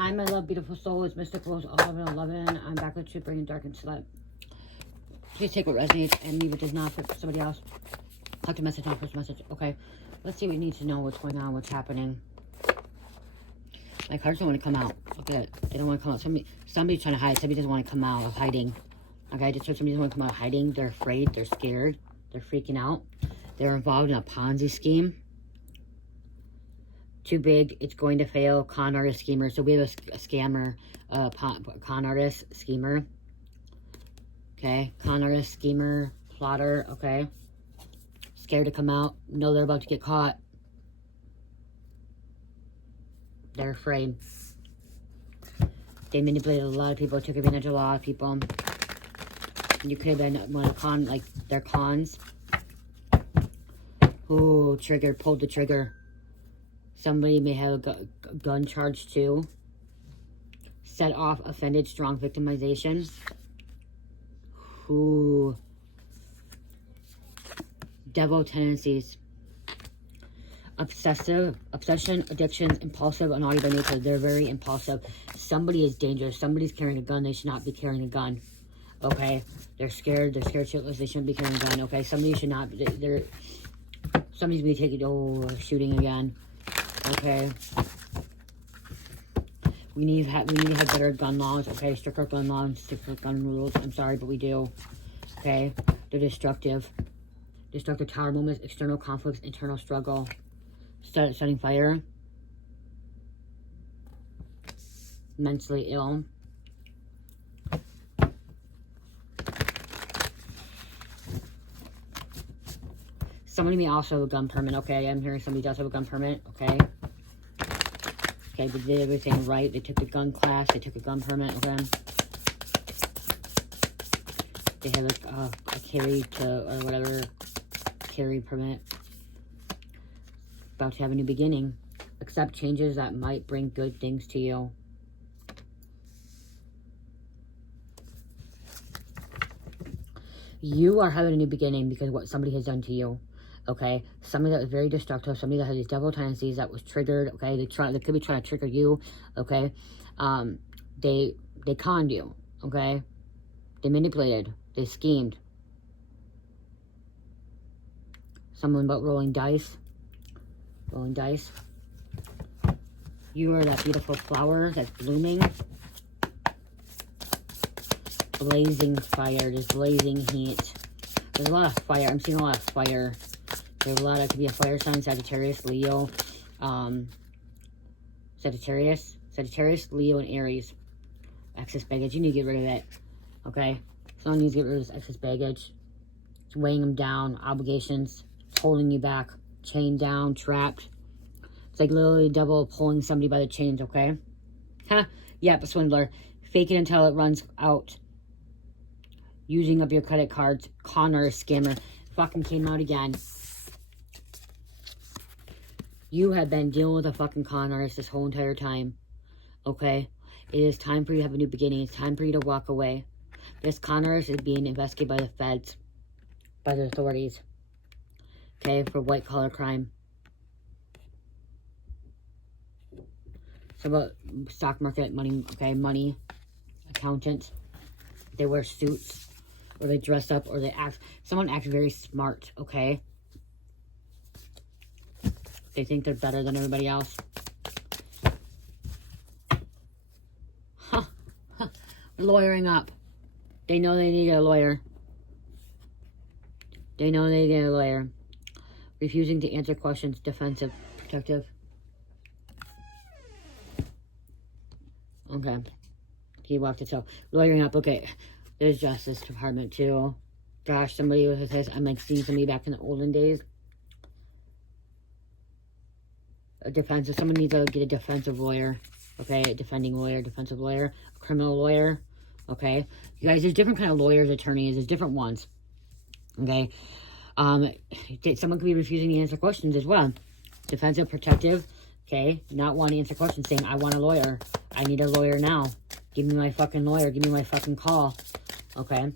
Hi, my love, beautiful soul. It's Mystical 1111. I'm back with you, bringing dark and slut. Please take what resonates and leave what does not fit for somebody else. Collect a message on first message. Okay, let's see what you need to know. What's going on? What's happening? My cards don't want to come out. Look at it. They don't want to come out. Somebody's trying to hide. Somebody doesn't want to come out of hiding. Okay, I just heard somebody doesn't want to come out of hiding. They're afraid. They're scared. They're freaking out. They're involved in a Ponzi scheme. Too big, it's going to fail. Con artist, schemer. So we have a scammer, con artist, schemer. Okay, con artist, schemer, plotter. Okay, scared to come out. Know they're about to get caught. They're afraid. They manipulated a lot of people, took advantage of a lot of people. You could have been one of their cons. Ooh, trigger, pulled the trigger. Somebody may have a gun charge too. Set off, offended, strong victimization. Ooh. Devil tendencies. Obsession, addictions, impulsive, and naughty by nature. They're very impulsive. Somebody is dangerous. Somebody's carrying a gun. They should not be carrying a gun. Okay? They're scared. They're scared shitless. They shouldn't be carrying a gun. Okay? Somebody should not. Somebody's going to take it. Oh, shooting again. Okay. We need to have better gun laws. Okay? Stricter gun laws. Stricter gun rules. I'm sorry, but we do. Okay? They're destructive. Destructive tower moments. External conflicts. Internal struggle. Setting fire. Mentally ill. Somebody may also have a gun permit. Okay, I'm hearing somebody does have a gun permit. Okay. Okay, they did everything right. They took the gun class. They took a gun permit. Okay. They have a carry or whatever carry permit. About to have a new beginning. Accept changes that might bring good things to you. You are having a new beginning because of what somebody has done to you. Okay, somebody that was very destructive, somebody that had these devil tendencies that was triggered. Okay, they could be trying to trigger you. Okay, they conned you. Okay, they manipulated, they schemed. Someone about rolling dice. Rolling dice. You are that beautiful flower that's blooming. Blazing fire, just blazing heat. There's a lot of fire. I'm seeing a lot of fire. There's a lot of, could be a fire sign, Sagittarius, Leo, Sagittarius, Leo, and Aries. Excess baggage. You need to get rid of it. Okay? Someone needs to get rid of this excess baggage. It's weighing them down. Obligations. It's holding you back. Chained down. Trapped. It's like literally devil pulling somebody by the chains, okay? Huh? Yep, a swindler. Fake it until it runs out. Using up your credit cards. Conner, scammer. Fucking came out again. You have been dealing with a fucking con artist this whole entire time. Okay? It is time for you to have a new beginning. It's time for you to walk away. This con artist is being investigated by the feds. By the authorities. Okay? For white collar crime. So about stock market, money, okay? Money. Accountants. They wear suits. Or they dress up. Or they act. Someone acts very smart. Okay? They think they're better than everybody else. Huh. Lawyering up. They know they need a lawyer. They know they need a lawyer. Refusing to answer questions. Defensive. Protective. Okay. He walked it. So, lawyering up. Okay. There's Justice Department too. Gosh, somebody with this. I'm like seeing somebody back in the olden days. A defensive, someone needs to get a defensive lawyer, okay, a defending lawyer, defensive lawyer, a criminal lawyer, okay. You guys, there's different kind of lawyers, attorneys, there's different ones, okay. Someone could be refusing to answer questions as well. Defensive, protective, okay, not wanting to answer questions, saying, I want a lawyer, I need a lawyer now, give me my fucking lawyer, give me my fucking call, okay.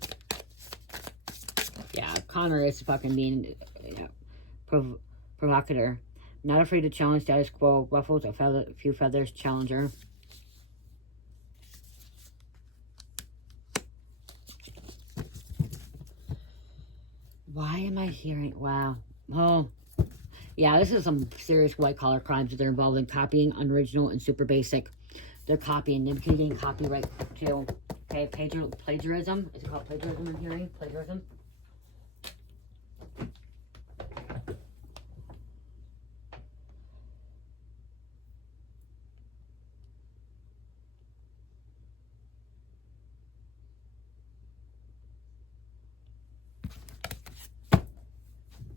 Yeah, Connor is fucking being, provocateur. Not afraid to challenge status quo. Ruffles a few feathers. Challenger. Why am I hearing? Wow. Oh, yeah, this is some serious white-collar crimes that they're involved in. Copying, unoriginal, and super basic. They're copying, imitating, copyright, too. Okay, plagiarism. Is it called plagiarism I'm hearing? Plagiarism?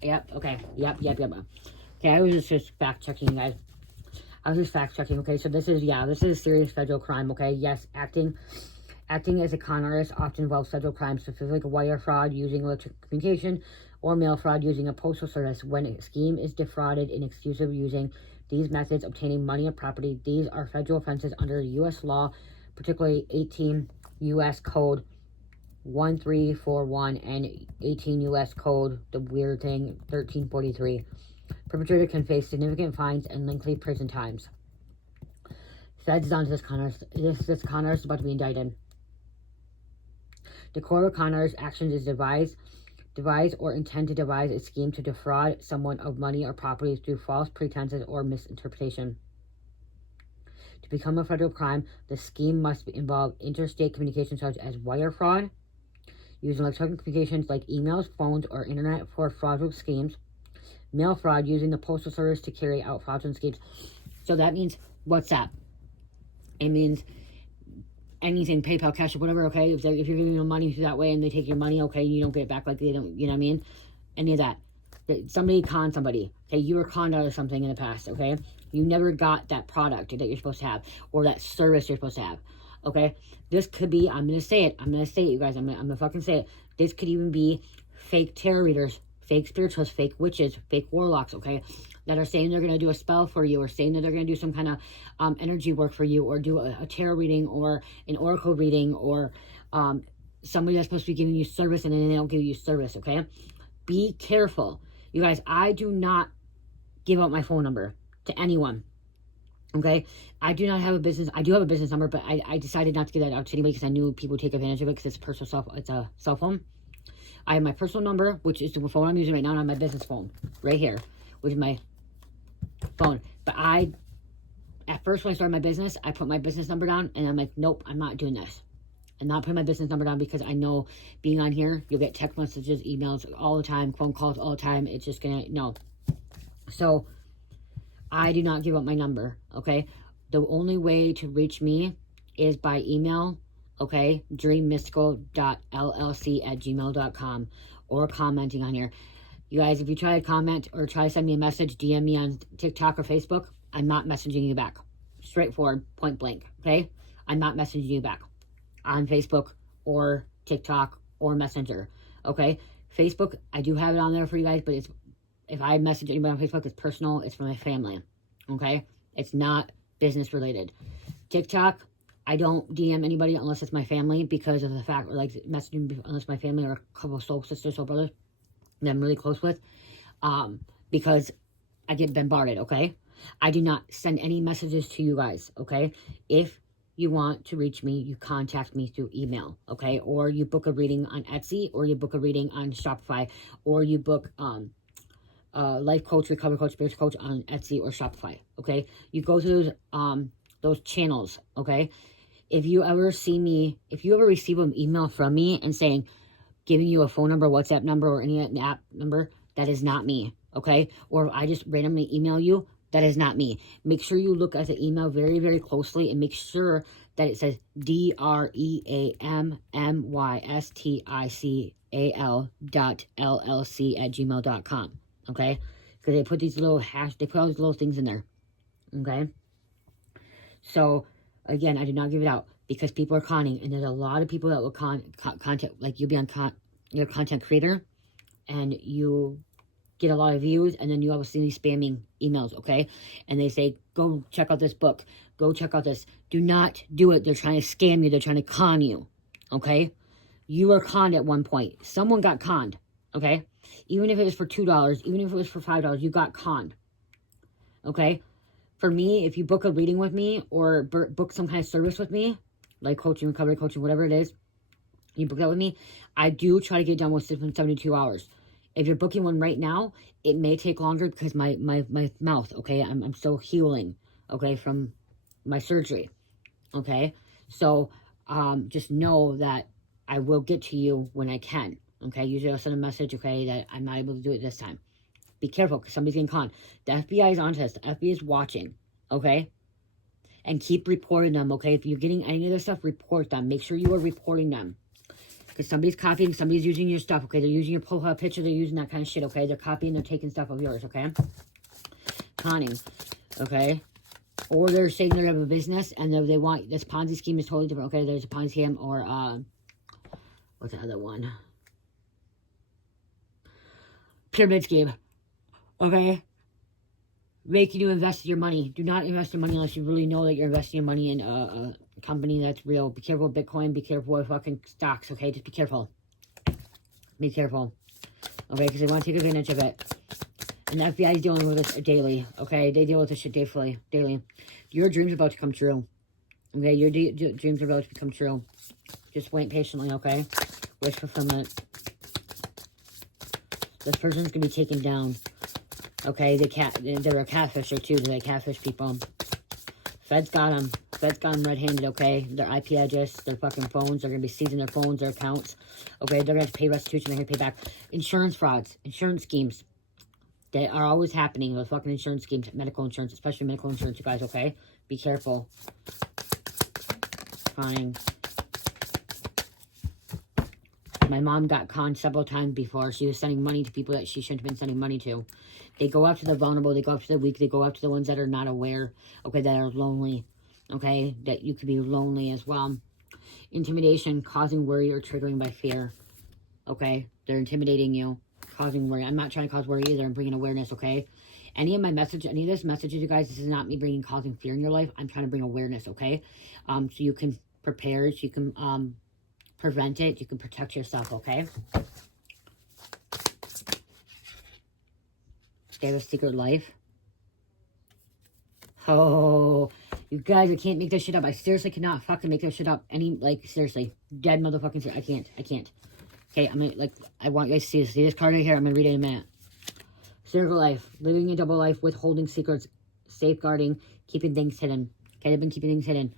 Yep, okay. Yep. Okay, I was just fact-checking, guys. I was just fact-checking, okay? So this is serious federal crime, okay? Yes, acting as a con artist often involves federal crimes, specifically wire fraud using electronic communication or mail fraud using a postal service. When a scheme is defrauded in excuse of using these methods, obtaining money or property, these are federal offenses under U.S. law, particularly 18 U.S. Code 1341 and 18 U.S. Code, the weird thing, 1343. Perpetrator can face significant fines and lengthy prison times. Feds on this con artist. This con artist is about to be indicted. The core of con artist actions is devise or intend to devise a scheme to defraud someone of money or property through false pretenses or misinterpretation. To become a federal crime, the scheme must involve interstate communication such as wire fraud, using electronic communications like emails, phones, or internet for fraudulent schemes, mail fraud using the postal service to carry out fraudulent schemes. So that means, what's that? It means anything, PayPal, Cash, whatever, okay? If you're giving them money through that way and they take your money, okay, you don't get it back, like they don't, you know what I mean? Any of that. Somebody conned somebody, okay? You were conned out of something in the past, okay? You never got that product that you're supposed to have or that service you're supposed to have, okay? This could be, I'm going to say it, you guys. I'm gonna fucking say it. This could even be fake tarot readers, fake spiritualists, fake witches, fake warlocks, okay? That are saying they're going to do a spell for you or saying that they're going to do some kind of energy work for you or do a tarot reading or an oracle reading or somebody that's supposed to be giving you service and then they don't give you service, okay? Be careful. You guys, I do not give out my phone number to anyone, okay? I do not have a business. I do have a business number, but I decided not to give that out to anybody because I knew people would take advantage of it because it's a cell phone. I have my personal number, which is the phone I'm using right now, and I have my business phone right here, which is my phone. But at first when I started my business, I put my business number down, and I'm like, nope, I'm not doing this. I'm not putting my business number down because I know being on here, you'll get text messages, emails all the time, phone calls all the time. It's just gonna, no. So I do not give up my number, okay? The only way to reach me is by email, okay? dreammystical.llc@gmail.com or commenting on here. You guys, if you try to comment or try to send me a message, DM me on TikTok or Facebook, I'm not messaging you back. Straightforward, point blank, okay? I'm not messaging you back on Facebook or TikTok or Messenger, okay? Facebook, I do have it on there for you guys, but if I message anybody on Facebook, it's personal, it's for my family, okay? It's not business related. TikTok, I don't DM anybody unless it's my family because of the fact, or like messaging unless my family or a couple of soul sisters, soul brothers that I'm really close with, because I get bombarded, okay? I do not send any messages to you guys, okay? If you want to reach me, you contact me through email, okay? Or you book a reading on Etsy, or you book a reading on Shopify, or you book life coach, recovery coach, spiritual coach on Etsy or Shopify, okay? You go to those channels, okay? If you ever receive an email from me and saying, giving you a phone number, WhatsApp number, or any app number, that is not me, okay? Or if I just randomly email you, that is not me. Make sure you look at the email very, very closely and make sure that it says DREAMMYSTICAL.LLC@gmail.com, okay? Because they put these little they put all these little things in there, okay? So, again, I did not give it out because people are conning, and there's a lot of people that will content, like you'll be on you're a content creator, and you get a lot of views, and then you obviously these spamming emails, okay? And they say, go check out this book. Go check out this. Do not do it. They're trying to scam you. They're trying to con you, okay? You were conned at one point. Someone got conned, okay? Even if it was for $2, even if it was for $5, you got conned, okay? For me, if you book a reading with me or book some kind of service with me, like coaching, recovery coaching, whatever it is, you book that with me, I do try to get it done within 72 hours. If you're booking one right now, it may take longer because my mouth, okay? I'm still healing, okay, from my surgery, okay? So just know that I will get to you when I can, okay? Usually I'll send a message, okay, that I'm not able to do it this time. Be careful because somebody's getting conned. The FBI is on to us. The FBI is watching, okay? And keep reporting them, okay? If you're getting any of this stuff, report them. Make sure you are reporting them. Because somebody's copying, somebody's using your stuff, okay? They're using your profile picture, they're using that kind of shit, okay? They're copying, they're taking stuff of yours, okay? Conning, okay? Or they're saying they have a business and they want, this Ponzi scheme is totally different, okay? There's a Ponzi scheme or, what's the other one? Pyramid scheme, okay? Making you invest your money. Do not invest your money unless you really know that you're investing your money in a company that's real. Be careful with Bitcoin. Be careful with fucking stocks, okay? Just be careful. Be careful, okay? Because they want to take advantage of it. And the FBI is dealing with this daily, okay? They deal with this shit daily. Your dreams are about to come true, okay? Your dreams are about to become true. Just wait patiently, okay? Wish fulfillment. This person's going to be taken down. Okay, they're a catfisher too. They catfish people. Feds got them. Feds got them red-handed, okay? Their IP address, their fucking phones. They're going to be seizing their phones, their accounts. Okay, they're going to have to pay restitution. They're going to pay back. Insurance frauds. Insurance schemes. They are always happening with fucking insurance schemes. Medical insurance, especially medical insurance, you guys, okay? Be careful. Fine. My mom got conned several times before. She was sending money to people that she shouldn't have been sending money to. They go after the vulnerable. They go after the weak. They go after the ones that are not aware. Okay, that are lonely. Okay, that you could be lonely as well. Intimidation, causing worry or triggering by fear. Okay, they're intimidating you, causing worry. I'm not trying to cause worry either. I'm bringing awareness, okay? Any of this messages, you guys, this is not me causing fear in your life. I'm trying to bring awareness, okay? So you can prepare, so you can prevent it, you can protect yourself, okay? They have a secret life. Oh, you guys, I can't make this shit up. I seriously cannot fucking make this shit up. Seriously. Dead motherfucking serious. I can't. Okay, I'm gonna, I want you guys to see this. See this card right here? I'm gonna read it in a minute. Secret life. Living a double life, withholding secrets, safeguarding, keeping things hidden. Okay, they've been keeping things hidden.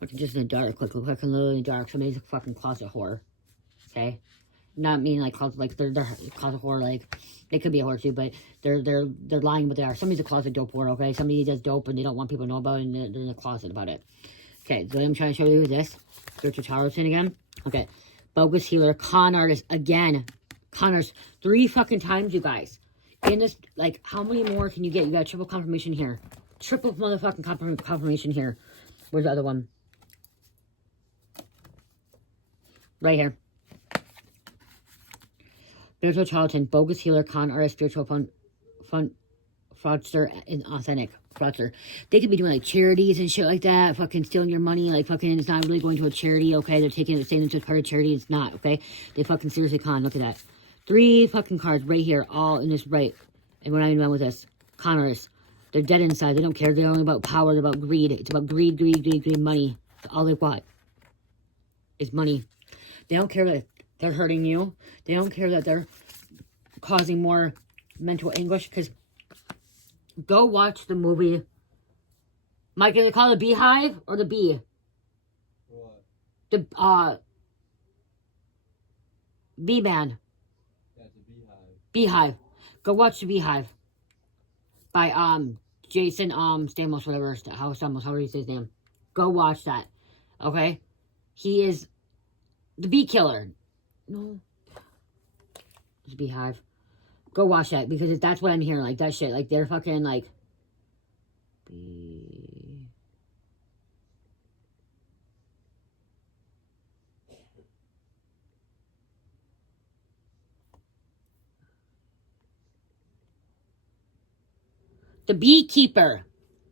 Looking just in the dark, looking literally in the dark. Somebody's a fucking closet whore. Okay? Not mean closet, they're closet whore, they could be a whore too, but they're lying what they are. Somebody's a closet dope whore, okay? Somebody does dope and they don't want people to know about it and they're in the closet about it. Okay, so I'm trying to show you this. Spiritual Charlatan again. Okay. Bogus healer, con artist, again. Con artist. 3 fucking times, you guys. In this, how many more can you get? You got triple confirmation here. Triple motherfucking confirmation here. Where's the other one? Right here. Spiritual charlatan, bogus healer, con artist, spiritual fraudster, and authentic fraudster. They could be doing charities and shit like that, fucking stealing your money, fucking it's not really going to a charity, okay? They're taking it, saying it's just part of charity, it's not, okay? They fucking seriously con, look at that. 3 fucking cards right here, all in this right. And we're not even done with this. Con artists. They're dead inside, they don't care, they're only about power, they're about greed. It's about greed, money. All they want is money. They don't care that they're hurting you. They don't care that they're causing more mental anguish. Because go watch the movie. Mike, is it called The Beehive or The Bee? What? The Bee Man. Yeah, it's a beehive. Beehive. Go watch The Beehive. By Jason Stamos, whatever, Stamos, however you say his name. Go watch that. Okay? He is the bee killer. No. It's Beehive. Go watch that because that's what I'm hearing. That shit. They're fucking bee. The Beekeeper.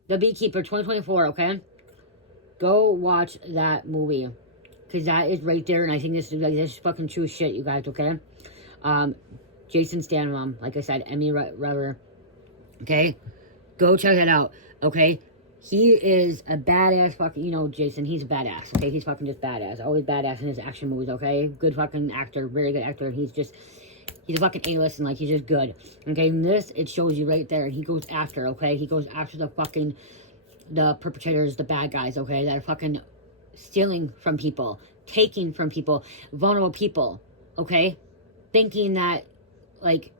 The Beekeeper 2024, okay? Go watch that movie. Because that is right there, and I think this is fucking true shit, you guys, okay? Jason Statham, like I said, Emmy Rubber, okay? Go check that out, okay? He is a badass fucking, Jason, he's a badass, okay? He's fucking just badass. Always badass in his action movies, okay? Good fucking actor, very good actor. He's just, He's a fucking A-list and like he's just good. Okay, and this, it shows you right there. He goes after, okay? He goes after the perpetrators, the bad guys, okay? That are fucking stealing from people, taking from people, vulnerable people, okay? Thinking that, like,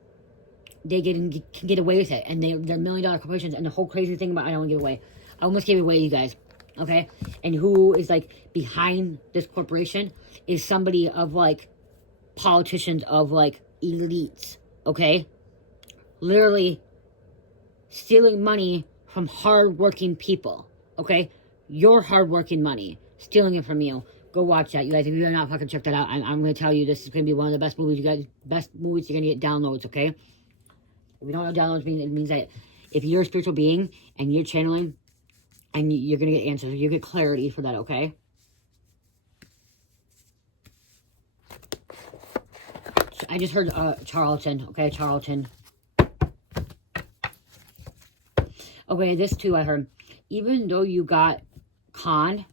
they can get away with it. And they're $1 million corporations. And the whole crazy thing about, I don't want to give away. I almost gave it away, you guys. Okay? And who is, like, behind this corporation is somebody of, like, politicians of, like, elites. Okay? Literally stealing money from hardworking people. Okay? Your hardworking money. Stealing it from you. Go watch that, you guys. If you have not fucking checked that out, I'm going to tell you this is going to be one of the best movies, you guys. Best movies you're going to get downloads, okay? If you don't know what downloads mean, it means that if you're a spiritual being and you're channeling, and you're going to get answers, you get clarity for that, okay? I just heard Charlton, okay? Charlton. Okay, this too I heard. Even though you got conned,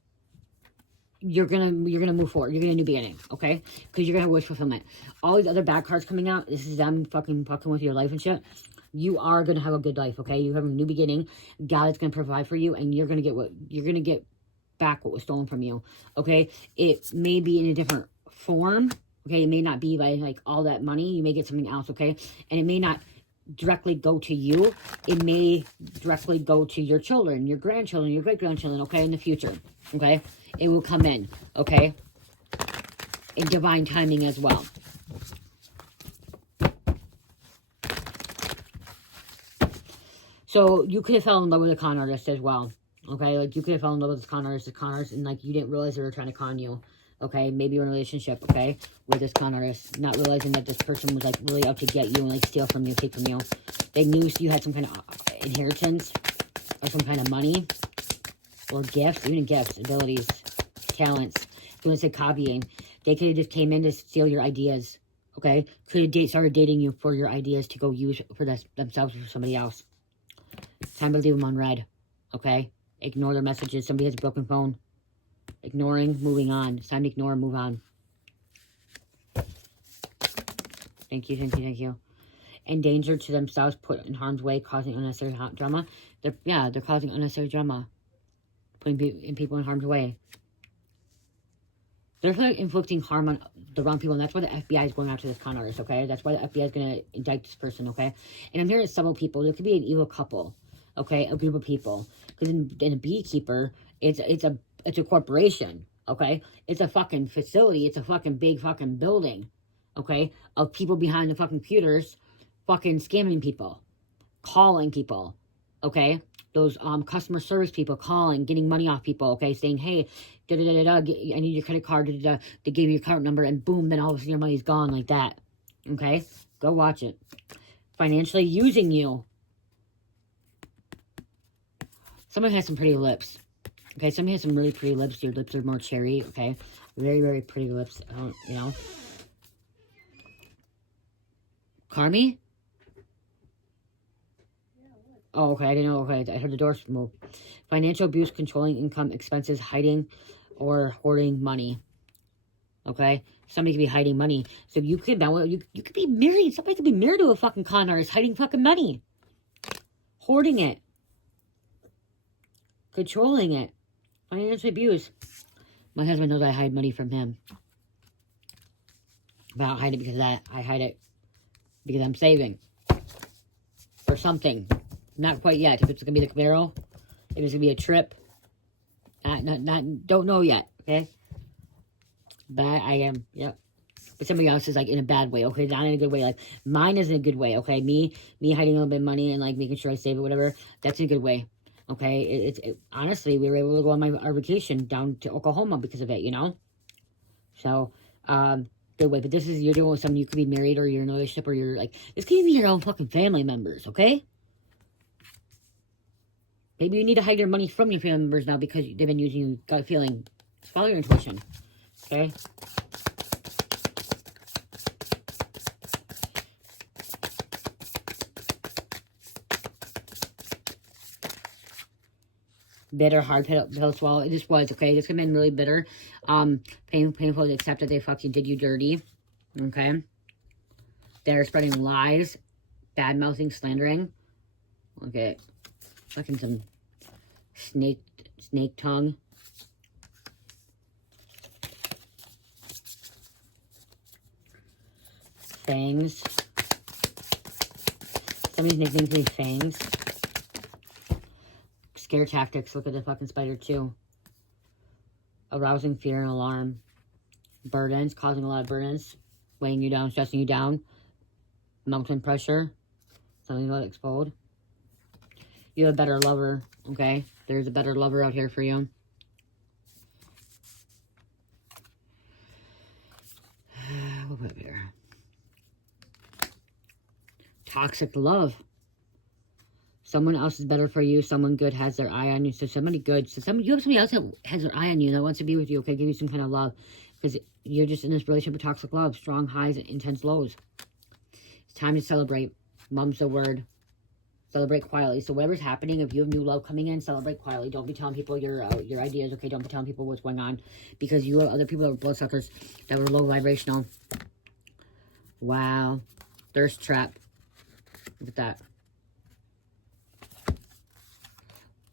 you're gonna move forward. You're gonna new beginning, okay? Because you're gonna have wish fulfillment. All these other bad cards coming out, this is them fucking with your life and shit. You are gonna have a good life, okay? You have a new beginning. God is gonna provide for you, and you're gonna get back what was stolen from you, okay? It may be in a different form, okay? It may not be like all that money. You may get something else, okay? And it may not directly go to you. It may directly go to your children, your grandchildren, your great-grandchildren, okay? In the future, okay? It will come in, okay? In divine timing as well. So, you could have fell in love with a con artist as well, okay? Like, you could have fell in love with this con artist, and, like, you didn't realize they were trying to con you, okay? Maybe you're in a relationship, okay? With this con artist, not realizing that this person was, like, really out to get you and, like, steal from you, take from you. They knew you had some kind of inheritance or some kind of money or gifts, even gifts, abilities, talents. You want to say copying. They could have just came in to steal your ideas, okay? Could have started dating you for your ideas to go use for themselves or for somebody else. Time to leave them on red, okay? Ignore their messages. Somebody has a broken phone. Ignoring, moving on. It's time to ignore and move on. Thank you, thank you, thank you. Endangered to themselves, put in harm's way, causing unnecessary drama. They're causing unnecessary drama. Putting people in harm's way. They're like inflicting harm on the wrong people, and that's why the FBI is going after this con artist, okay? That's why the FBI is going to indict this person, okay? And I'm hearing several people. There could be an evil couple, okay? A group of people. Because in a beekeeper, it's a corporation, okay? It's a fucking facility. It's a fucking big fucking building, okay? Of people behind the fucking computers fucking scamming people, calling people, okay? Those customer service people calling, getting money off people, okay? Saying, hey, I need your credit card, they give you your card number, and boom, then all of a sudden your money's gone like that, okay? Go watch it. Financially using you. Someone has some pretty lips, okay? Somebody has some really pretty lips. Your lips are more cherry, okay? Very, very pretty lips, you know? Carmi? Oh, okay, I didn't know. Okay, I heard the doors move. Financial abuse, controlling income, expenses, hiding or hoarding money. Okay? Somebody could be hiding money. So you could be married. Somebody could be married to a fucking con artist, hiding fucking money. Hoarding it. Controlling it. Financial abuse. My husband knows I hide money from him. But I don't hide it because of that. I hide it because I'm saving. For something. Not quite yet. If it's going to be the Camaro, if it's going to be a trip, don't know yet, okay? But I am, yep. But somebody else is, like, in a bad way, okay? Not in a good way. Like, mine is in a good way, okay? Me hiding a little bit of money and, like, making sure I save it, whatever, that's in a good way, okay? Honestly, we were able to go on our vacation down to Oklahoma because of it, you know? So, good way. But this is, you're doing with someone, you could be married or you're in a relationship or you're, like, this could even be your own fucking family members, okay? Maybe you need to hide your money from your family members now because they've been using you, gut feeling. Follow your intuition. Okay? Bitter, hard pill to swallow. This was, okay? This could have been really bitter. Painful to accept that they fucking did you dirty. Okay? They're spreading lies, bad-mouthing, slandering. Okay. Fucking some snake tongue. Fangs. Somebody's nicknamed me Fangs. Scare tactics. Look at the fucking spider too. Arousing fear and alarm. Burdens. Causing a lot of burdens. Weighing you down. Stressing you down. Mountain pressure. Something about explode. You have a better lover. Okay. There's a better lover out here for you. We'll put it here. Toxic love. Someone else is better for you. Someone good has their eye on you. So somebody good. So you have somebody else that has their eye on you that wants to be with you. Okay, give you some kind of love. Because you're just in this relationship of toxic love. Strong highs and intense lows. It's time to celebrate. Mum's the word. Celebrate quietly. So whatever's happening, if you have new love coming in, celebrate quietly. Don't be telling people your ideas. Okay, don't be telling people what's going on. Because you have other people that are bloodsuckers that were low vibrational. Wow. Thirst trap. Look at that.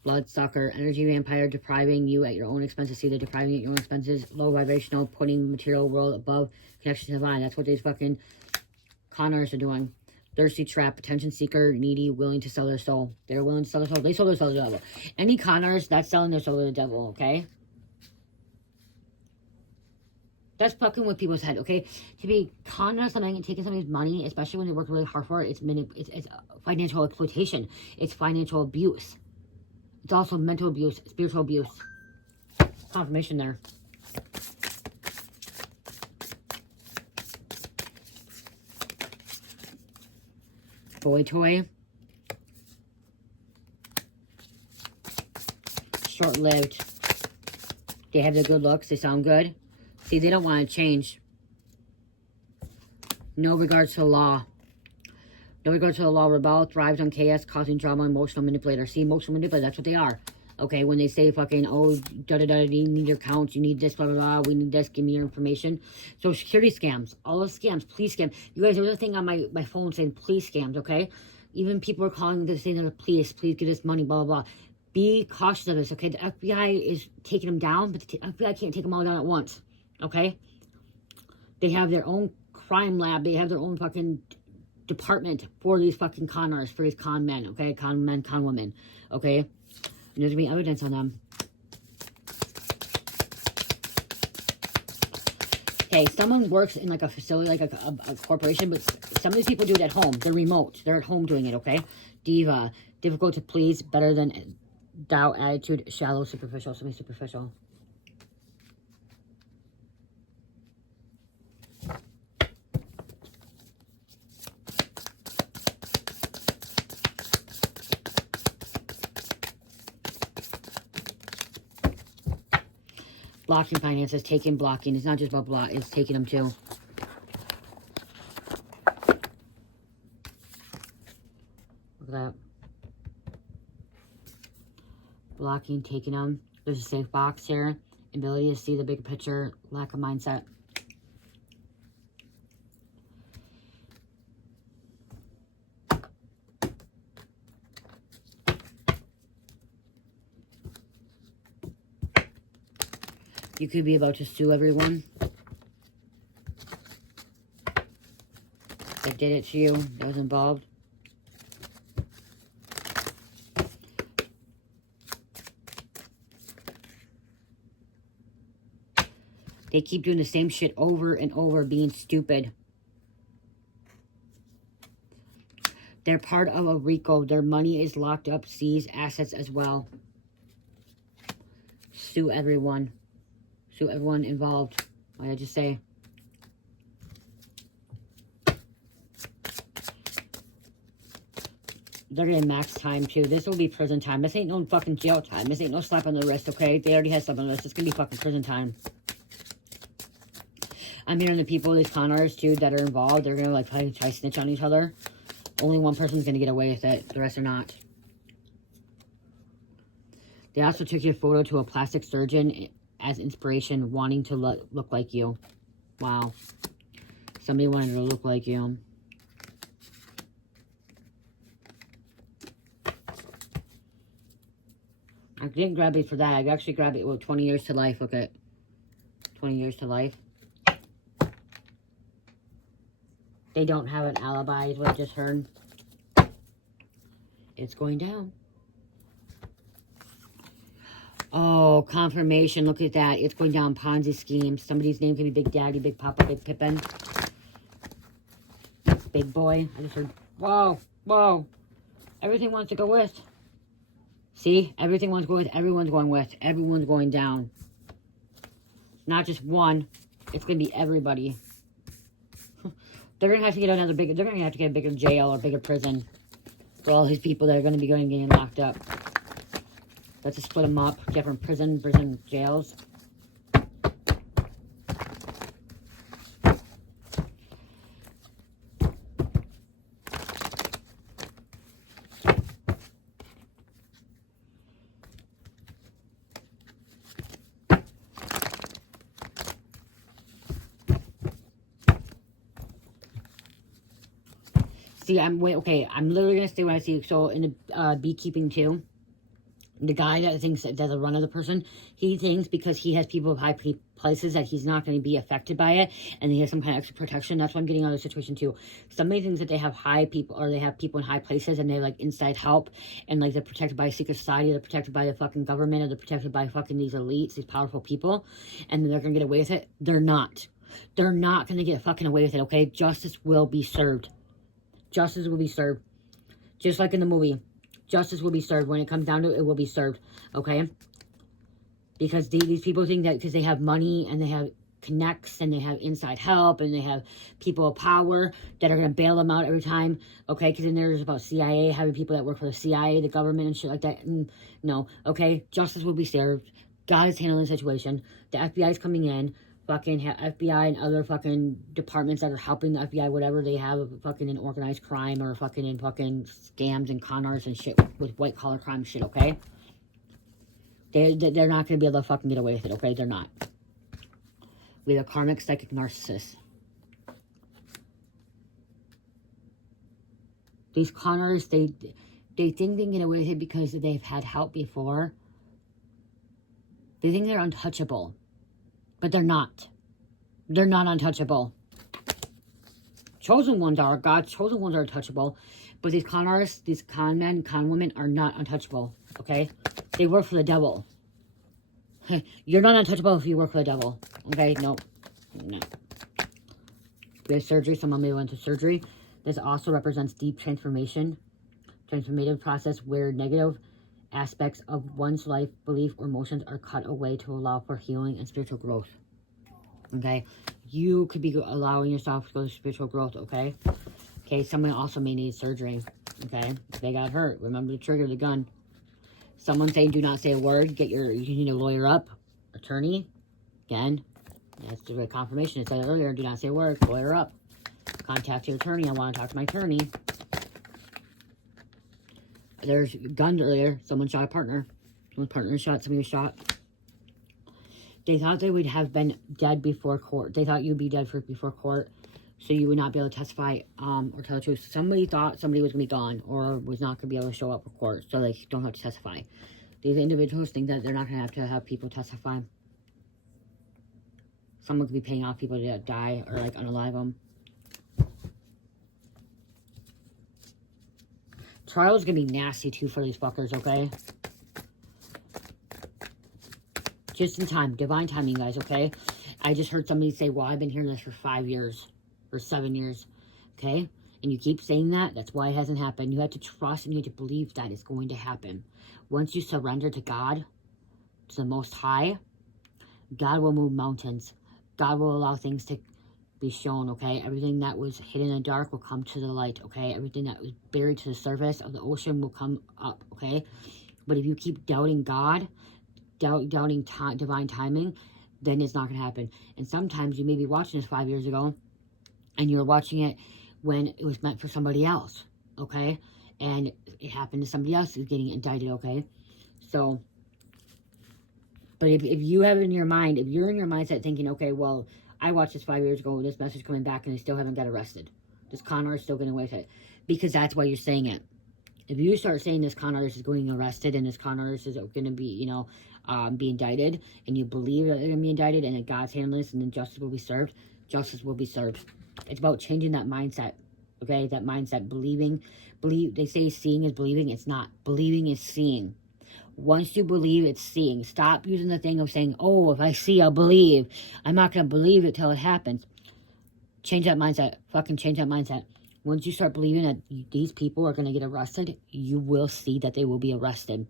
Bloodsucker, energy vampire, depriving you at your own expenses. See, they're depriving you at your own expenses. Low vibrational, putting material world above connection to divine. That's what these fucking con artists are doing. Thirsty trap, attention seeker, needy, willing to sell their soul. They're willing to sell their soul. They sold their soul to the devil. Any con artist, that's selling their soul to the devil, okay? That's fucking with people's head, okay? To be con artist something and taking somebody's money, especially when they work really hard for it, it's financial exploitation. It's financial abuse. It's also mental abuse, spiritual abuse. Confirmation there. Boy toy. Short-lived. They have the good looks. They sound good. See, they don't want to change. No regards to the law. No regard to the law, rebel, thrives on chaos, causing drama, emotional manipulator. See, emotional manipulator, that's what they are. Okay, when they say fucking, oh, da-da-da, you need your accounts, you need this, blah, blah, blah, we need this, give me your information. So security scams, all those scams, please scam. You guys, there was a thing on my phone saying, please scams, okay? Even people are calling to say, please give us money, blah, blah, blah. Be cautious of this, okay? The FBI is taking them down, but the FBI can't take them all down at once, okay? They have their own crime lab, they have their own fucking department for these fucking con artists, for these con men, okay? Con men, con women, okay? And there's gonna be evidence on them. Okay, someone works in like a facility, like a corporation, but some of these people do it at home. They're remote. They're at home doing it, okay? Diva, difficult to please, better than doubt, attitude, shallow, superficial, something superficial. Blocking finances, taking, blocking. It's not just about block, it's taking them too. Look at that. Blocking, taking them. There's a safe box here. Ability to see the big picture. Lack of mindset. You could be about to sue everyone that did it to you, that was involved. They keep doing the same shit over and over, being stupid. They're part of a RICO. Their money is locked up, seized, assets as well. Sue everyone. Sue everyone involved. What did I just say? They're getting max time too. This will be prison time. This ain't no fucking jail time. This ain't no slap on the wrist, okay? They already had slap on the wrist. It's gonna be fucking prison time. I'm hearing the people, these con artists too, that are involved, they're gonna like try to snitch on each other. Only one person's gonna get away with it. The rest are not. They also took your photo to a plastic surgeon as inspiration, wanting to look like you. Wow. Somebody wanted to look like you. I didn't grab it for that. I actually grabbed it, well, 20 years to life. Look at 20 years to life. They don't have an alibi, is what I just heard. It's going down. Oh, confirmation. Look at that. It's going down. Ponzi scheme. Somebody's name could be Big Daddy, Big Papa, Big Pippin. Big Boy. I just heard, whoa, whoa. Everything wants to go with. See? Everything wants to go with. Everyone's going with. Everyone's going down. Not just one. It's going to be everybody. They're going to have to get another bigger, they're going to have to get a bigger jail or bigger prison for all these people that are going to be going and getting locked up. Let's just split them up. Different prison jails. See, I'm literally going to say what I see. So, in the beekeeping, too, the guy that thinks that does a run of the person, he thinks because he has people of high places that he's not going to be affected by it, and he has some kind of extra protection. That's what I'm getting out of the situation, too. Somebody thinks that they have high people, or they have people in high places, and they have, like, inside help, and, like, they're protected by a secret society, they're protected by the fucking government, or they're protected by fucking these elites, these powerful people, and they're going to get away with it. They're not. They're not going to get fucking away with it, okay? Justice will be served. Justice will be served. Just like in the movie. Justice will be served. When it comes down to it, it will be served. Okay? Because these people think that because they have money and they have connects and they have inside help and they have people of power that are going to bail them out every time. Okay? Because then there's about CIA, having people that work for the CIA, the government and shit like that. No. Okay? Justice will be served. God is handling the situation. The FBI is coming in. Fucking FBI and other fucking departments that are helping the FBI, whatever they have, fucking in organized crime or fucking in fucking scams and con artists and shit with white collar crime shit, okay? They're not going to be able to fucking get away with it, okay? They're not. We have a karmic psychic narcissist. These con artists, they think they can get away with it because they've had help before. They think they're untouchable. But they're not. They're not untouchable. Chosen ones are. God's chosen ones are untouchable. But these con artists, these con men, con women are not untouchable. Okay? They work for the devil. You're not untouchable if you work for the devil. Okay? Nope. No. We have surgery. Someone may went to surgery. This also represents deep transformation. Transformative process where negative aspects of one's life, belief, or emotions are cut away to allow for healing and spiritual growth. Okay? You could be allowing yourself to go to spiritual growth, okay? Okay, someone also may need surgery, okay? If they got hurt, remember to trigger the gun. Someone saying do not say a word, you need a lawyer up, attorney. Again, that's the confirmation. It said earlier, do not say a word, lawyer up. Contact your attorney, I want to talk to my attorney. There's guns earlier. Someone shot a partner. Someone's partner shot. Somebody was shot. They thought they would have been dead before court. They thought you'd be dead before court, so you would not be able to testify or tell the truth. Somebody thought somebody was going to be gone or was not going to be able to show up for court, so they don't have to testify. These individuals think that they're not going to have people testify. Someone could be paying off people to die or like unalive them. Trial's gonna be nasty too for these fuckers, okay? Just in time. Divine timing, guys, okay? I just heard somebody say, well, I've been hearing this for 5 years. Or 7 years. Okay? And you keep saying that. That's why it hasn't happened. You have to trust and you have to believe that it's going to happen. Once you surrender to God, to the Most High, God will move mountains. God will allow things to be shown, okay? Everything that was hidden in the dark will come to the light, okay? Everything that was buried to the surface of the ocean will come up, okay? But if you keep doubting God, doubting divine timing, then it's not going to happen. And sometimes you may be watching this 5 years ago, and you were watching it when it was meant for somebody else, okay? And it happened to somebody else who's getting indicted, okay? So, but if you have in your mind, if you're in your mindset thinking, okay, well, I watched this 5 years ago, this message coming back, and they still haven't got arrested. This con artist still getting away with it. Because that's why you're saying it. If you start saying this con artist is going arrested and this con artist is going to be, you know, be indicted, and you believe that they're going to be indicted and that God's handling this and then justice will be served, justice will be served. It's about changing that mindset, okay? That mindset, they say seeing is believing. It's not. Believing is seeing. Once you believe, it's seeing. Stop using the thing of saying, oh, if I see, I'll believe. I'm not going to believe it till it happens. Change that mindset. Fucking change that mindset. Once you start believing that these people are going to get arrested, you will see that they will be arrested.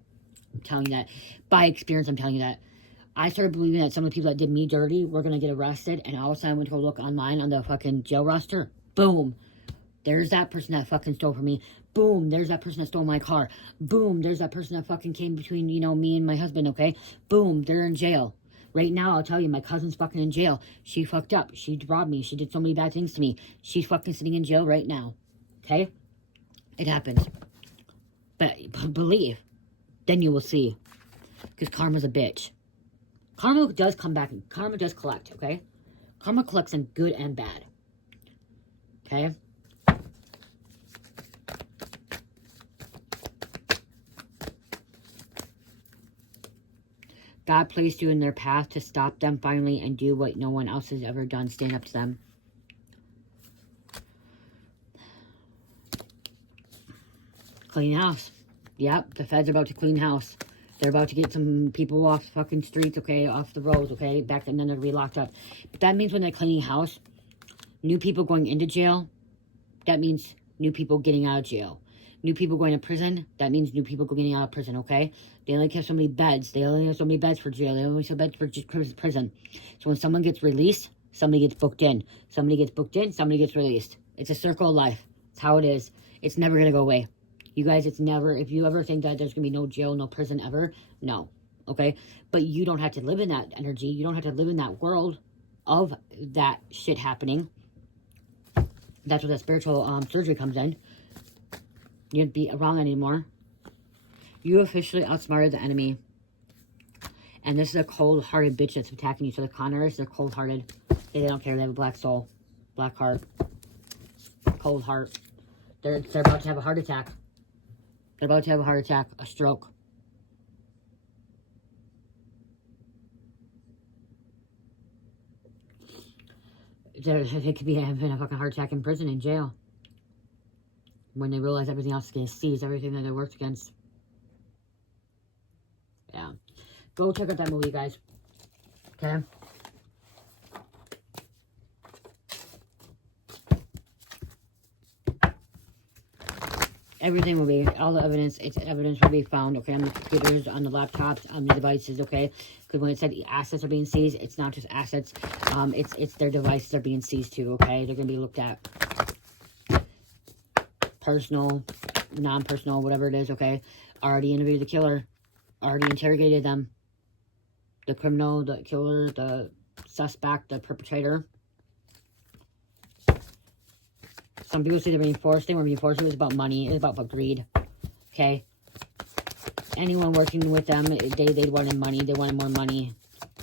I'm telling you that. By experience, I'm telling you that. I started believing that some of the people that did me dirty were going to get arrested, and all of a sudden I went to go look online on the fucking jail roster. Boom. There's that person that fucking stole from me. Boom. There's that person that stole my car. Boom. There's that person that fucking came between, you know, me and my husband, okay? Boom. They're in jail. Right now, I'll tell you, my cousin's fucking in jail. She fucked up. She robbed me. She did so many bad things to me. She's fucking sitting in jail right now. Okay? It happens. But believe. Then you will see. Because karma's a bitch. Karma does come back. Karma does collect, okay? Karma collects in good and bad. Okay? God placed you in their path to stop them finally and do what no one else has ever done. Stand up to them. Clean house. Yep, the feds are about to clean house. They're about to get some people off fucking streets, okay? Off the roads, okay? Back, and then they'll be locked up. But that means when they're cleaning house, new people going into jail, that means new people getting out of jail. New people going to prison, that means new people getting out of prison, okay? They only have so many beds. They only have so many beds for jail. They only have so many beds for prison. So when someone gets released, somebody gets booked in. Somebody gets booked in, somebody gets released. It's a circle of life. It's how it is. It's never going to go away. You guys, it's never, if you ever think that there's going to be no jail, no prison ever, no, okay? But you don't have to live in that energy. You don't have to live in that world of that shit happening. That's where that spiritual surgery comes in. You don't be around anymore. You officially outsmarted the enemy. And this is a cold-hearted bitch that's attacking you. So the con artists, they're cold-hearted. They don't care. They have a black soul. Black heart. Cold heart. They're about to have a heart attack. They're about to have a heart attack. A stroke. They could be having a fucking heart attack in prison, in jail. When they realize everything else is going to seize, everything that they worked against. Yeah. Go check out that movie, guys. Okay? Everything will be, all the evidence, evidence will be found, okay, on the computers, on the laptops, on the devices, okay? Because when it said the assets are being seized, it's not just assets, it's their devices are being seized too, okay? They're going to be looked at. Personal, non-personal, whatever it is, okay? Already interviewed the killer. Already interrogated them. The criminal, the killer, the suspect, the perpetrator. Some people say they're being forced. They weren't being forced. It was about money. It was about greed. Okay? Anyone working with them, they wanted money. They wanted more money.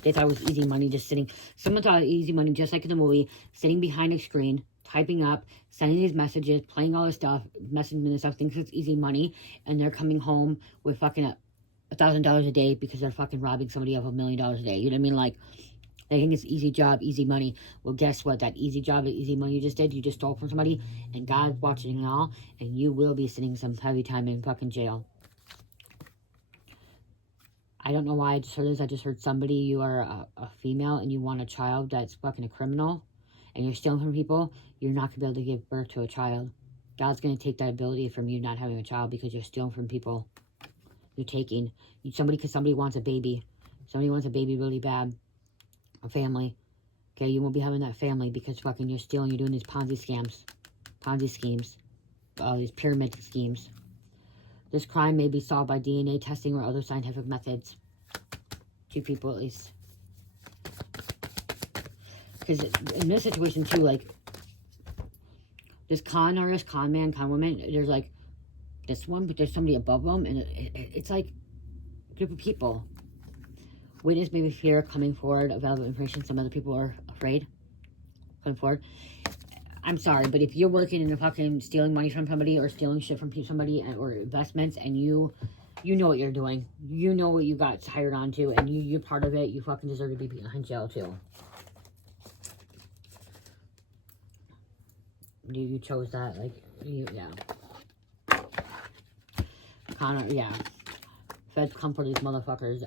They thought it was easy money just sitting. Someone thought easy money just like in the movie. Sitting behind a screen, typing up, sending these messages, playing all this stuff, messaging this stuff, thinks it's easy money. And they're coming home with fucking $1,000 a day because they're fucking robbing somebody of $1 million a day. You know what I mean? Like, they think it's easy job, easy money. Well, guess what? That easy job, easy money you just did, you just stole from somebody, and God's watching it all, and you will be sitting some heavy time in fucking jail. I don't know why I just heard this. I just heard somebody, you are a female, and you want a child that's fucking a criminal, and you're stealing from people, you're not going to be able to give birth to a child. God's going to take that ability from you not having a child because you're stealing from people. You're taking. Somebody wants a baby. Somebody wants a baby really bad. A family. Okay, you won't be having that family because fucking you're stealing, you're doing these Ponzi scams. Ponzi schemes. These pyramid schemes. This crime may be solved by DNA testing or other scientific methods. 2 people at least. Because in this situation too, like, this con artist, con man, con woman, there's like this one, but there's somebody above them, and it's like a group of people. Witness maybe fear coming forward of valuable information. Some other people are afraid coming forward. I'm sorry, but if you're working in a fucking stealing money from somebody or stealing shit from somebody or investments and you know what you're doing. You know what you got hired onto and you're part of it. You fucking deserve to be behind jail too. You chose that. Like, yeah. Connor, yeah. Feds come for these motherfuckers.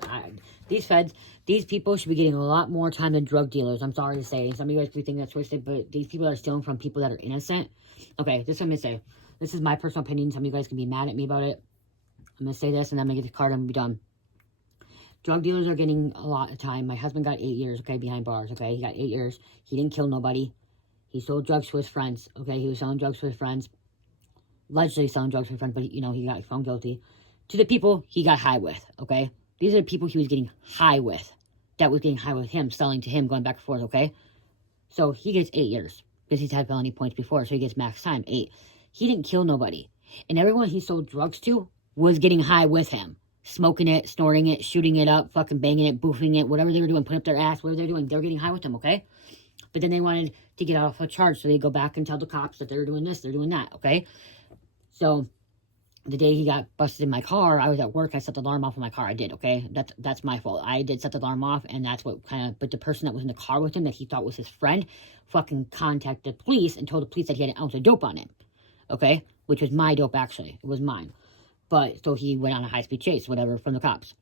These people should be getting a lot more time than drug dealers. I'm sorry to say. Some of you guys could think that's twisted, but these people are stealing from people that are innocent. Okay, this is what I'm going to say. This is my personal opinion. Some of you guys can be mad at me about it. I'm going to say this, and then I'm going to get the card, and I'm going to be done. Drug dealers are getting a lot of time. My husband got 8 years, okay, behind bars, okay? He got 8 years. He didn't kill nobody. He sold drugs to his friends, okay? He was selling drugs to his friends. Allegedly selling drugs to his friends, but, he got found guilty. To the people he got high with, okay? These are the people he was getting high with. That was getting high with him, selling to him, going back and forth, okay? So he gets 8 years because he's had felony points before, so he gets max time, 8. He didn't kill nobody. And everyone he sold drugs to was getting high with him. Smoking it, snorting it, shooting it up, fucking banging it, boofing it, whatever they were doing, putting up their ass, whatever they were doing, they're getting high with him, okay? But then they wanted to get off a charge, so they go back and tell the cops that they're doing this, they're doing that, okay? So the day he got busted in my car, I was at work. I set the alarm off in my car. I did, okay? That's my fault. I did set the alarm off, and that's what kind of... But the person that was in the car with him that he thought was his friend fucking contacted the police and told the police that he had an ounce of dope on him, okay? Which was my dope, actually. It was mine. But, so he went on a high-speed chase, whatever, from the cops,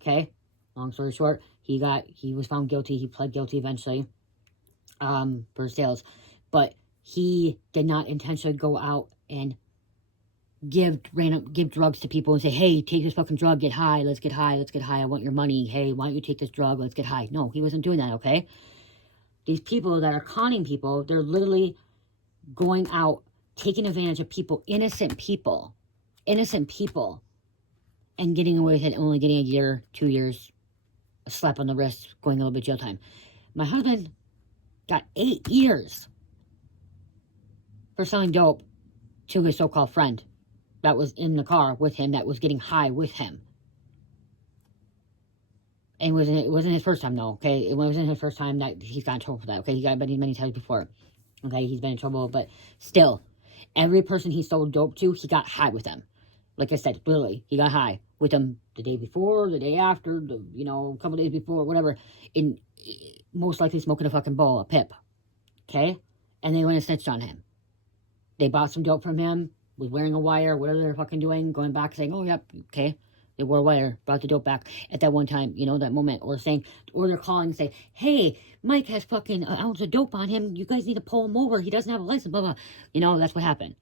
okay? Long story short, he was found guilty. He pled guilty eventually for sales. But he did not intentionally go out and give drugs to people and say, hey, take this fucking drug, get high, let's get high, I want your money, hey, why don't you take this drug, let's get high. No, he wasn't doing that, okay? These people that are conning people, they're literally going out, taking advantage of people, innocent people, and getting away with it, only getting a year, 2 years, a slap on the wrist, going a little bit jail time. My husband got 8 years for selling dope to his so-called friend that was in the car with him, that was getting high with him. And it wasn't his first time, though, okay? It wasn't his first time that he's got in trouble for that, okay? He got many times before, okay? He's been in trouble, but still, every person he sold dope to, he got high with them. Like I said, literally, he got high with them the day before, the day after, a couple days before, whatever, in most likely smoking a fucking bowl, a pip, okay? And they went and snitched on him. They bought some dope from him, was wearing a wire, whatever they're fucking doing, going back saying, oh, yep, okay, they wore a wire, brought the dope back at that one time, that moment, or they're calling and say, hey, Mike has fucking an ounce of dope on him, you guys need to pull him over, he doesn't have a license, blah, blah, that's what happened.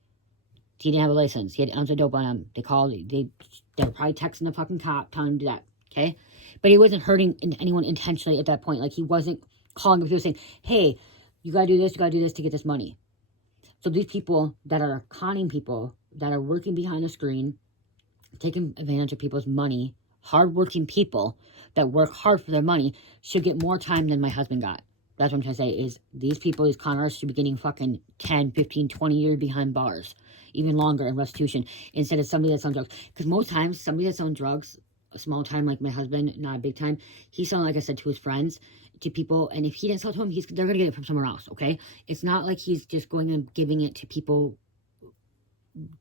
He didn't have a license, he had an ounce of dope on him, they were probably texting the fucking cop, telling him to do that, okay, but he wasn't hurting anyone intentionally at that point, like he wasn't calling them, he was saying, hey, you gotta do this to get this money. So these people that are conning people, that are working behind the screen, taking advantage of people's money, hardworking people that work hard for their money, should get more time than my husband got. That's what I'm trying to say, is these people, these con artists, should be getting fucking 10, 15, 20 years behind bars. Even longer in restitution, instead of somebody that's on drugs. Because most times, somebody that's on drugs, a small time like my husband, not a big time, he's selling, like I said, to his friends, to people, and if he didn't sell to them, they're going to get it from somewhere else, okay? It's not like he's just going and giving it to people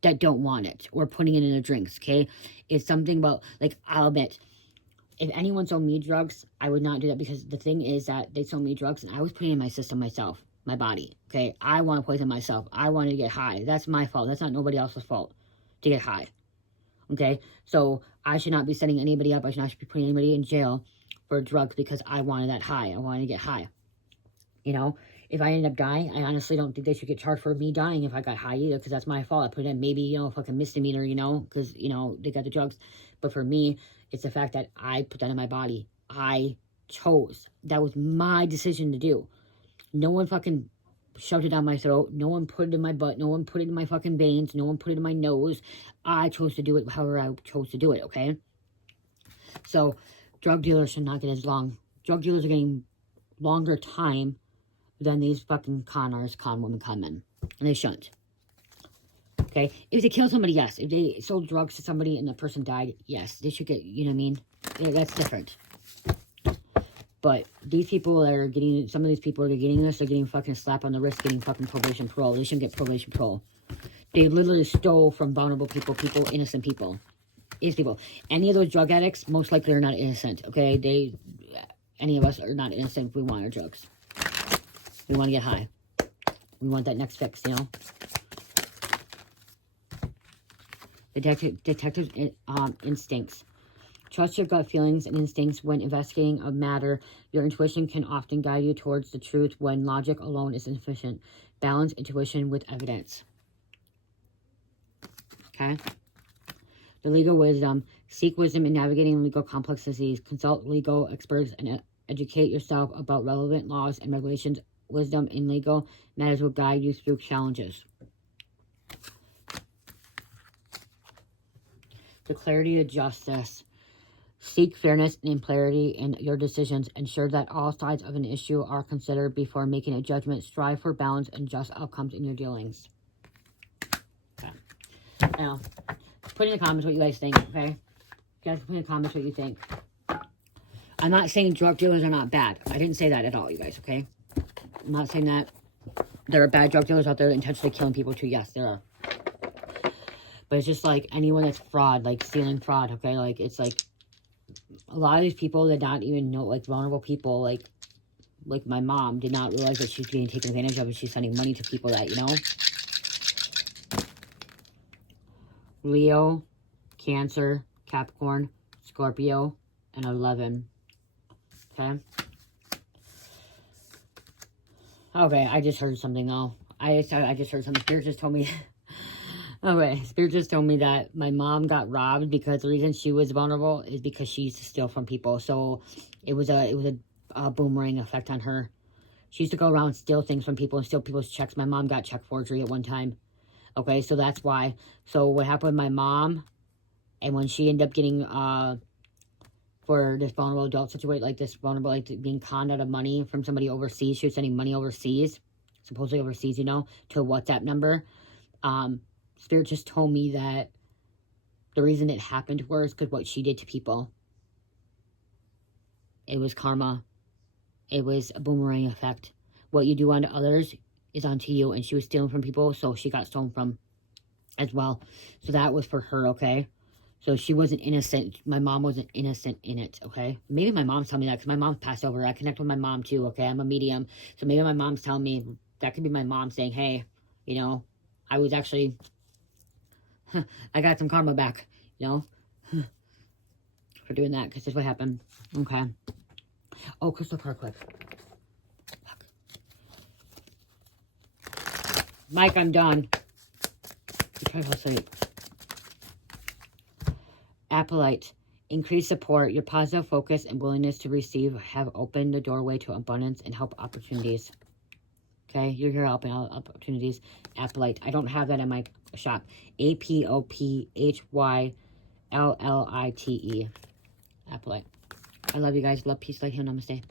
that don't want it, or putting it in their drinks, okay? It's something about, like, I'll admit, if anyone sold me drugs, I would not do that, because the thing is that they sold me drugs, and I was putting it in my system myself, my body, okay? I want to poison myself. I wanted to get high. That's my fault. That's not nobody else's fault to get high, okay? So I should not be setting anybody up. I should not be putting anybody in jail for drugs because I wanted that high. I wanted to get high. If I end up dying, I honestly don't think they should get charged for me dying if I got high either, because that's my fault. I put in maybe, a fucking misdemeanor, because, they got the drugs. But for me, it's the fact that I put that in my body. I chose. That was my decision to do. No one fucking shoved it down my throat. No one put it in my butt. No one put it in my fucking veins. No one put it in my nose. I chose to do it however I chose to do it, okay? So, drug dealers should not get as long. Drug dealers are getting longer time than these fucking con artists, con women, con men. And they shouldn't. Okay? If they kill somebody, yes. If they sold drugs to somebody and the person died, yes. They should get, you know what I mean? Yeah, that's different. But these people that are getting, some of these people that are getting this, they're getting fucking slap on the wrist, getting fucking probation parole. They shouldn't get probation parole. They literally stole from vulnerable people, innocent people. People. Any of those drug addicts, most likely are not innocent, okay? Any of us are not innocent if we want our drugs. We want to get high. We want that next fix, you know? Detective instincts. Trust your gut feelings and instincts when investigating a matter. Your intuition can often guide you towards the truth when logic alone is insufficient. Balance intuition with evidence. Okay? The legal wisdom. Seek wisdom in navigating legal complexities. Consult legal experts and educate yourself about relevant laws and regulations. Wisdom in legal matters will guide you through challenges. The clarity of justice. Seek fairness and clarity in your decisions. Ensure that all sides of an issue are considered before making a judgment. Strive for balance and just outcomes in your dealings. Okay. Now, put in the comments what you guys think, okay? You guys put in the comments what you think. I'm not saying drug dealers are not bad. I didn't say that at all, you guys, okay? I'm not saying that. There are bad drug dealers out there intentionally killing people too. Yes, there are. But it's just like anyone that's fraud, like stealing fraud, okay? Like, it's like a lot of these people that don't even know, like vulnerable people, like my mom did not realize that she's getting taken advantage of and she's sending money to people that, you know? Leo, Cancer, Capricorn, Scorpio, and 11. Okay? Okay, I just heard something though. I just heard something. Spirit just told me. Okay, Spirit just told me that my mom got robbed because the reason she was vulnerable is because she used to steal from people. So it was a boomerang effect on her. She used to go around and steal things from people and steal people's checks. My mom got check forgery at one time. Okay, so that's why. So what happened with my mom, and when she ended up getting for this vulnerable adult situation, like this vulnerable, like being conned out of money from somebody overseas. She was sending money overseas, supposedly overseas, you know, to a WhatsApp number. Spirit just told me that the reason it happened to her is because what she did to people. It was karma. It was a boomerang effect. What you do unto others is unto you. And she was stealing from people, so she got stolen from as well. So that was for her, okay? So she wasn't innocent. My mom wasn't innocent in it, okay? Maybe my mom's telling me that because my mom's passed over. I connect with my mom too, okay? I'm a medium. So maybe my mom's telling me, that could be my mom saying, hey, you know, I was actually, I got some karma back, you know? For doing that, because this is what happened. Okay. Oh, crystal card quick. Fuck. Mike, I'm done. You try to fall asleep. Appolite. Increase support. Your positive focus and willingness to receive have opened the doorway to abundance and help opportunities. Okay, you're here helping out opportunities. Appolite. I don't have that in my shop. APOPHYLLITE. Appolite. I love you guys. Love, peace, light, heal, namaste.